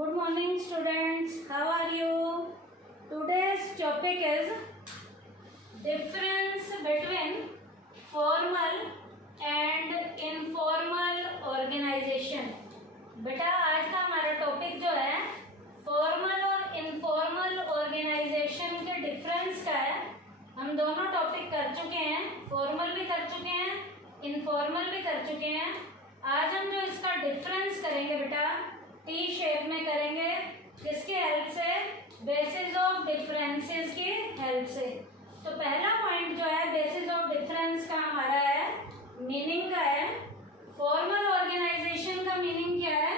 Good morning students, how are you? Today's topic is difference between formal and informal organization। बेटा आज का हमारा topic जो है फॉर्मल और इनफॉर्मल ऑर्गेनाइजेशन के डिफरेंस का है। हम दोनों टॉपिक कर चुके हैं, फॉर्मल भी कर चुके हैं, इनफॉर्मल भी कर चुके हैं। आज हम जो इसका डिफरेंस करेंगे बेटा टी शेप में करेंगे, किसकी हेल्प से? बेसिस ऑफ डिफरेंसेस की हेल्प से। तो पहला पॉइंट जो है बेसिस ऑफ डिफरेंस का हमारा है मीनिंग का है। फॉर्मल ऑर्गेनाइजेशन का मीनिंग क्या है?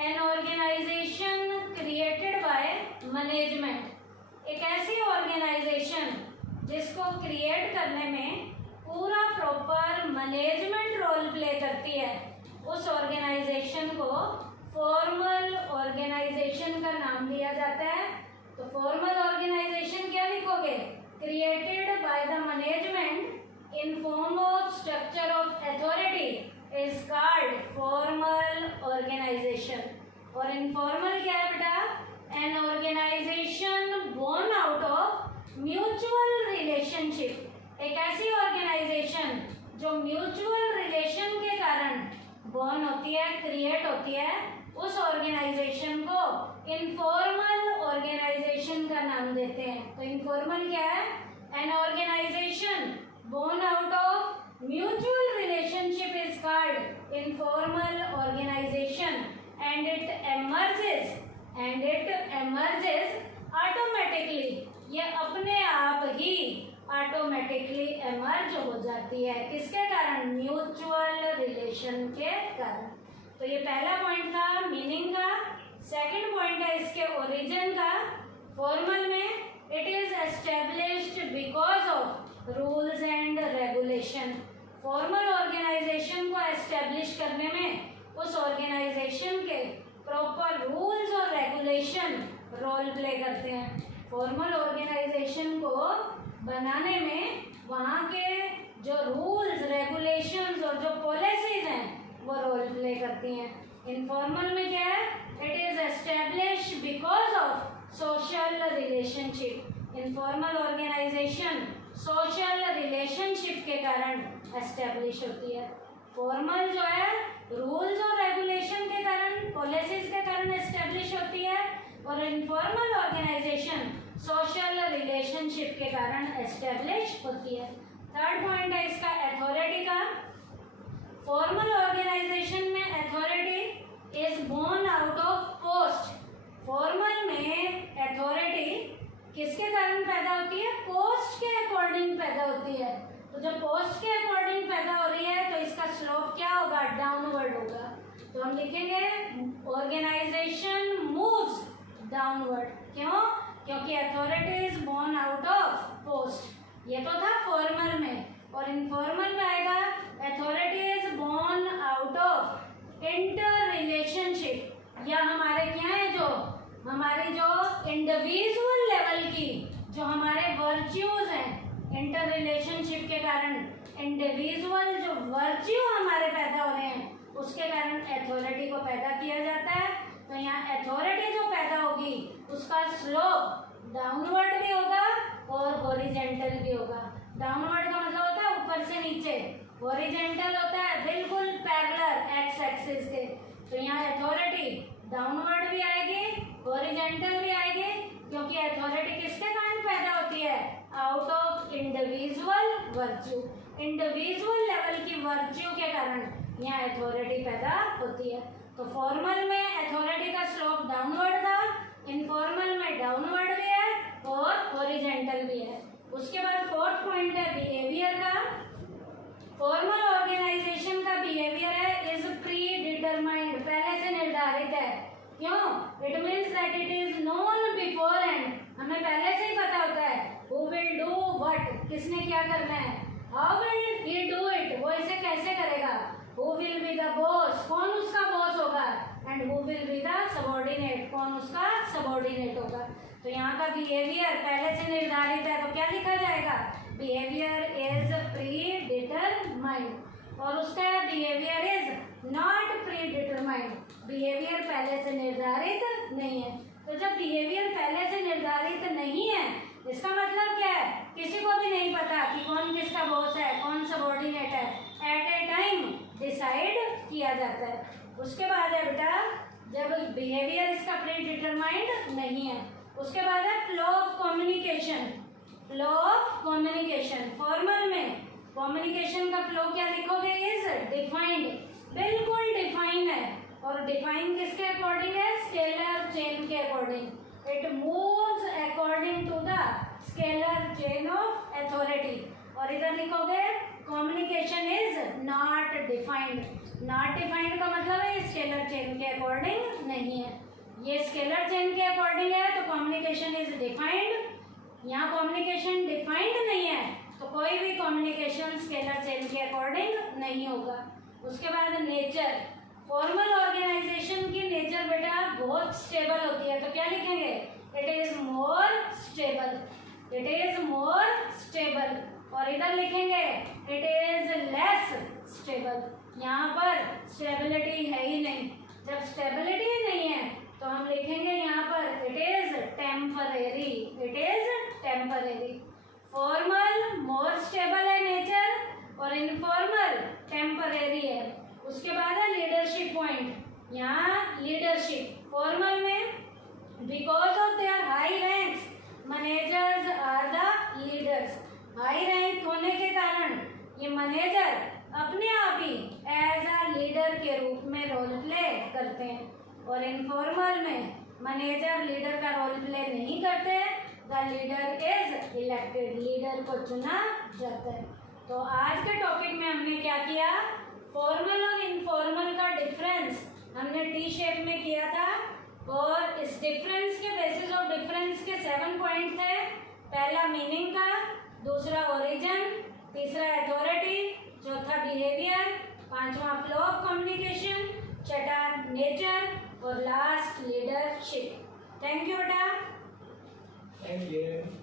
An organization created by management. एक ऐसी ऑर्गेनाइजेशन जिसको क्रिएट करने में पूरा प्रॉपर मैनेजमेंट रोल प्ले करती है, उस ऑर्गेनाइजेशन को फॉर्मल ऑर्गेनाइजेशन का नाम दिया जाता है। तो फॉर्मल ऑर्गेनाइजेशन क्या लिखोगे? Created by the management in form of structure of authority is called formal organization. और इनफॉर्मल क्या है बेटा? An organization born out of mutual relationship. एक ऐसी ऑर्गेनाइजेशन जो म्यूचुअल रिलेशन के कारण बोर्न होती है, क्रिएट होती है, उस ऑर्गेनाइजेशन को इनफॉर्मल ऑर्गेनाइजेशन का नाम देते हैं। तो इनफॉर्मल क्या है? An organization born out of mutual relationship is called informal organization and it emerges automatically. ये अपने आप ही ऑटोमेटिकली एमर्ज हो जाती है, किसके कारण? म्यूचुअल रिलेशन के कारण। तो ये पहला पॉइंट था मीनिंग का। सेकंड पॉइंट है इसके ओरिजिन का। फॉर्मल में it is established because of rules and regulation. Formal organization को एस्टेब्लिश करने में उस ऑर्गेनाइजेशन के प्रॉपर रूल्स और रेगुलेशन रोल प्ले करते हैं। फॉर्मल ऑर्गेनाइजेशन को बनाने में वहाँ के जो रूल्स, रेगुलेशंस और जो पॉलिसीज हैं वो रोल प्ले करती हैं। इनफॉर्मल में क्या है? It is establish because of social relationship. Informal organization social relationship के कारण एस्टेब्लिश होती है। फॉर्मल जो है रूल्स और रेगुलेशन के कारण, पॉलिसीज के कारण एस्टेब्लिश होती है, और इनफॉर्मल ऑर्गेनाइजेशन सोशल रिलेशनशिप के कारण एस्टेब्लिश होती है। थर्ड पॉइंट है इसका अथॉरिटी का। फॉर्मल ऑर्गेनाइजेशन में authority is born out of post. Formal में अथॉरिटी किसके कारण पैदा होती है? पोस्ट के अकॉर्डिंग पैदा होती है। तो जब पोस्ट के अकॉर्डिंग पैदा हो रही है तो इसका स्लोप क्या होगा? डाउनवर्ड होगा। तो हम लिखेंगे ऑर्गेनाइजेशन मूव्स डाउनवर्ड। क्यों? क्योंकि authority is born out of post. ये तो था फॉर्मल में। और इनफॉर्मल में आएगा authority is born out of inter relationship. या हमारे क्या है, जो हमारी जो इंडिविजुअल लेवल की जो हमारे वर्च्यूज हैं, इंटर रिलेशनशिप के कारण इंडिविजुअल जो वर्च्यू हमारे पैदा हो रहे हैं, उसके कारण अथॉरिटी को पैदा किया जाता है। तो यहाँ अथॉरिटी जो पैदा होगी उसका स्लोप डाउनवर्ड भी होगा और हॉरिजेंटल भी होगा। डाउनवर्ड का मतलब होता है ऊपर से नीचे, हॉरिजेंटल होता है बिल्कुल पैरेलल एक्स एक्सिस के। तो यहाँ अथॉरिटी डाउनवर्ड भी आएगी, हॉरिजेंटल भी आएगी, क्योंकि अथॉरिटी किसके कारण पैदा होती है? Out of individual virtue. Individual level की वर्च्यू के कारण यहाँ अथॉरिटी पैदा होती है। तो फॉर्मल में अथॉरिटी का स्लोप डाउनवर्ड था, इनफॉर्मल में डाउनवर्ड भी है और हॉरिजेंटल भी है। उसके बाद फोर्थ पॉइंट है बिहेवियर का। फॉर्मल ऑर्गेनाइजेशन का बिहेवियर है इज प्री डिटरमाइंड, पहले से निर्धारित है। क्यों? It means that it is known before and. हमें पहले से ही पता होता है हु विल डू व्हाट, किसने क्या करना है। How will he do it, वो इसे कैसे करेगा। Who will be the boss, कौन उसका बॉस होगा, and who will be the subordinate, कौन उसका सबऑर्डिनेट होगा। तो यहाँ का बिहेवियर पहले से निर्धारित है, तो क्या लिखा जाएगा? Behaviour is pre determined. और उसका behaviour is not pre determined. Behaviour पहले से निर्धारित नहीं है। तो जब बिहेवियर पहले से निर्धारित नहीं है, इसका मतलब क्या है? किसी को भी नहीं पता कि कौन किसका बॉस है, कौन सबॉर्डिनेट है, एट ए टाइम डिसाइड किया जाता है। उसके बाद है बेटा, जब बिहेवियर इसका प्री डिटरमाइंड नहीं है, उसके बाद है flow of communication. Flow of communication, formal में कम्युनिकेशन का फ्लो क्या लिखोगे? इज डिफाइंड, बिल्कुल डिफाइन है। और डिफाइन किसके अकॉर्डिंग है? स्केलर चेन के according. It moves according to the scalar chain of authority. और इधर लिखोगे communication is not defined. Not defined का मतलब है स्केलर चेन के अकॉर्डिंग नहीं है। ये स्केलर चेन के अकॉर्डिंग है तो कम्युनिकेशन इज डिफाइंड। यहाँ कम्युनिकेशन डिफाइंड नहीं है तो कोई भी कम्युनिकेशन स्केलर चेन के अकॉर्डिंग नहीं होगा। उसके बाद नेचर, फॉर्मल ऑर्गेनाइजेशन की नेचर बेटा बहुत स्टेबल होती है। तो क्या लिखेंगे? It is more stable. It is more stable. और इधर लिखेंगे इट इज लेस स्टेबल। यहाँ पर स्टेबिलिटी है ही नहीं। जब स्टेबिलिटी ही नहीं है तो हम लिखेंगे यहाँ पर it is temporary. It is temporary. Formal more stable है नेचर और इनफॉर्मल टेम्परेरी है। उसके बाद है लीडरशिप पॉइंट। यहाँ लीडरशिप फॉर्मल में because of their high ranks managers are the leaders. High rank होने के कारण ये मैनेजर अपने आप ही एज अ लीडर के रूप में रोल प्ले करते हैं। और इनफॉर्मल में मैनेजर लीडर का रोल प्ले नहीं करते। The leader is elected. Leader को चुना जाता है। तो आज के टॉपिक में हमने क्या किया? फॉर्मल और इनफॉर्मल का डिफरेंस हमने टी शेप में किया था। और इस डिफरेंस के बेसिस ऑफ डिफरेंस के 7 पॉइंट थे। पहला मीनिंग का, दूसरा ओरिजिन, तीसरा अथॉरिटी, चौथा बिहेवियर, पांचवा फ्लो ऑफ कम्युनिकेशन, छठा नेचर और लास्ट लीडरशिप। थैंक यू बेटा। Thank you.